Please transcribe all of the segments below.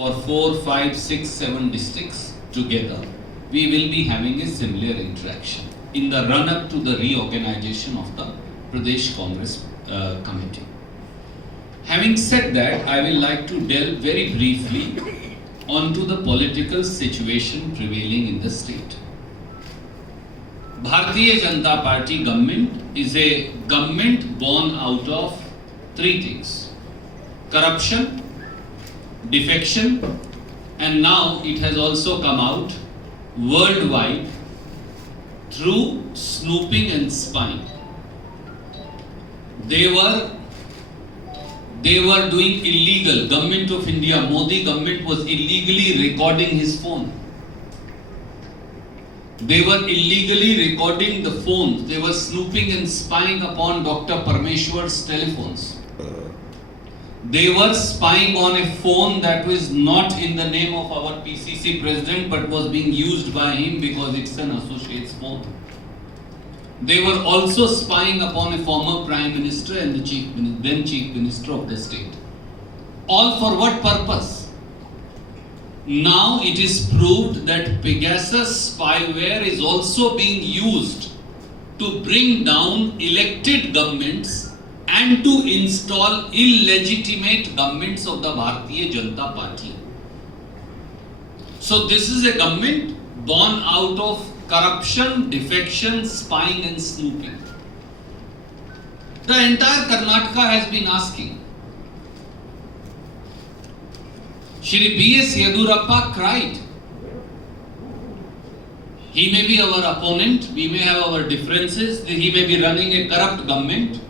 for 4, 5, 6, 7 districts together, we will be having a similar interaction in the run-up to the reorganization of the Pradesh Congress Committee. Having said that, I will like to delve very briefly onto the political situation prevailing in the state. Bharatiya Janata Party government is a government born out of three things: corruption, defection, and now it has also come out worldwide through snooping and spying. They were doing illegal. Government of India, Modi government was illegally recording his phone. They were illegally recording the phones. They were snooping and spying upon Dr. Parmeshwar's telephones. They were spying on a phone that was not in the name of our PCC president but was being used by him because it's an associate's phone. They were also spying upon a former Prime Minister and the then Chief Minister of the state. All for what purpose? Now it is proved that Pegasus spyware is also being used to bring down elected governments and to install illegitimate governments of the Bharatiya Janata Party. So this is a government born out of corruption, defection, spying and snooping. The entire Karnataka has been asking. Shri B.S. Yedurappa cried. He may be our opponent, we may have our differences, he may be running a corrupt government,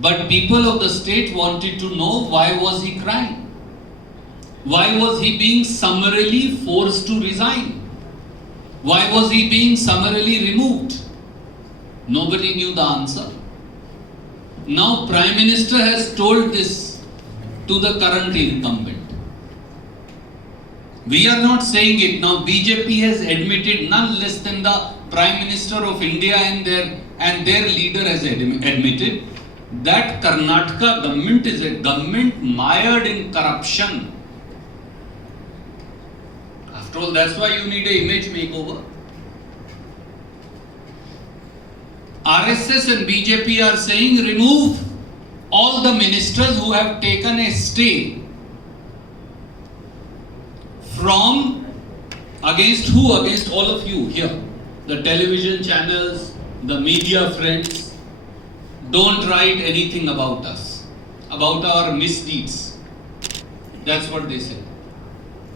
but people of the state wanted to know why was he crying? Why was he being summarily forced to resign? Why was he being summarily removed? Nobody knew the answer. Now Prime Minister has told this to the current incumbent. We are not saying it. Now BJP has admitted, none less than the Prime Minister of India and their leader has admitted that Karnataka government is a government mired in corruption. After all, that's why you need an image makeover. RSS and BJP are saying remove all the ministers who have taken a stay from against who? Against all of you here. The television channels, the media friends. Don't write anything about us, about our misdeeds. That's what they said.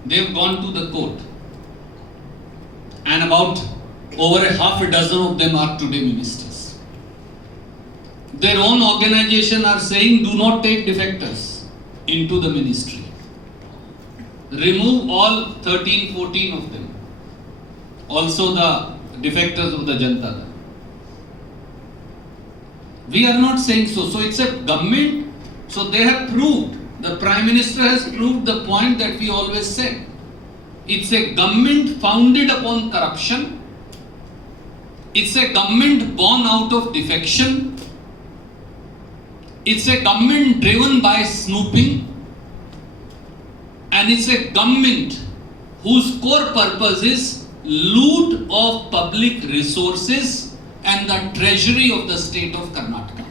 They've gone to the court. And about over a half a dozen of them are today ministers. Their own organization are saying do not take defectors into the ministry. Remove all 13, 14 of them. Also the defectors of the Janata Dal. We are not saying so. So it's a government. So they have proved, the Prime Minister has proved the point that we always said. It's a government founded upon corruption. It's a government born out of defection. It's a government driven by snooping. And it's a government whose core purpose is loot of public resources and the treasury of the state of Karnataka.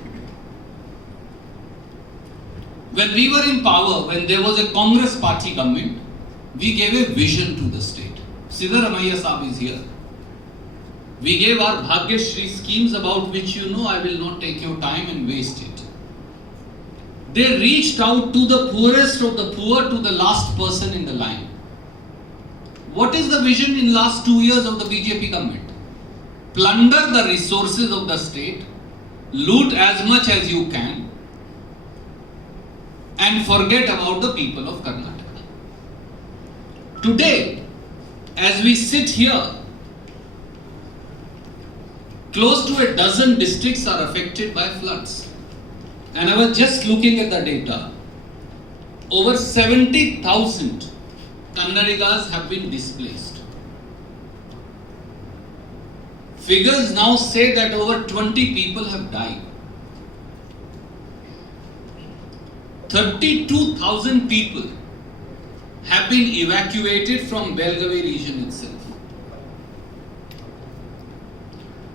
When we were in power, when there was a Congress party government, we gave a vision to the state. Siddaramaiah Saab is here. We gave our Bhagyashree schemes about which you know I will not take your time and waste it. They reached out to the poorest of the poor, to the last person in the line. What is the vision in last 2 years of the BJP government? Plunder the resources of the state, loot as much as you can, and forget about the people of Karnataka. Today, as we sit here, close to a dozen districts are affected by floods. And I was just looking at the data. Over 70,000 Kannadigas have been displaced. Figures now say that over 20 people have died. 32,000 people have been evacuated from Belgavi region itself.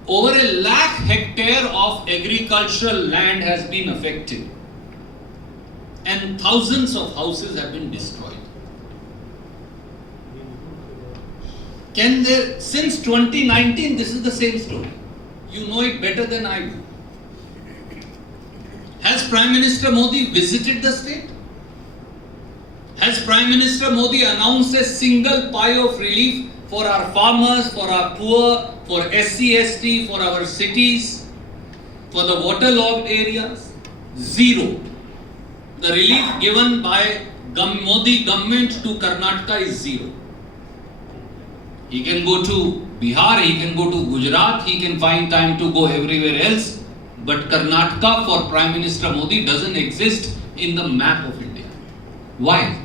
Over 1 lakh hectare of agricultural land has been affected, and thousands of houses have been destroyed. Since 2019, this is the same story. You know it better than I do. Has Prime Minister Modi visited the state? Has Prime Minister Modi announced a single pie of relief for our farmers, for our poor, for SC/ST, for our cities, for the waterlogged areas? Zero. The relief given by Modi government to Karnataka is zero. He can go to Bihar, he can go to Gujarat, he can find time to go everywhere else. But Karnataka for Prime Minister Modi doesn't exist in the map of India. Why?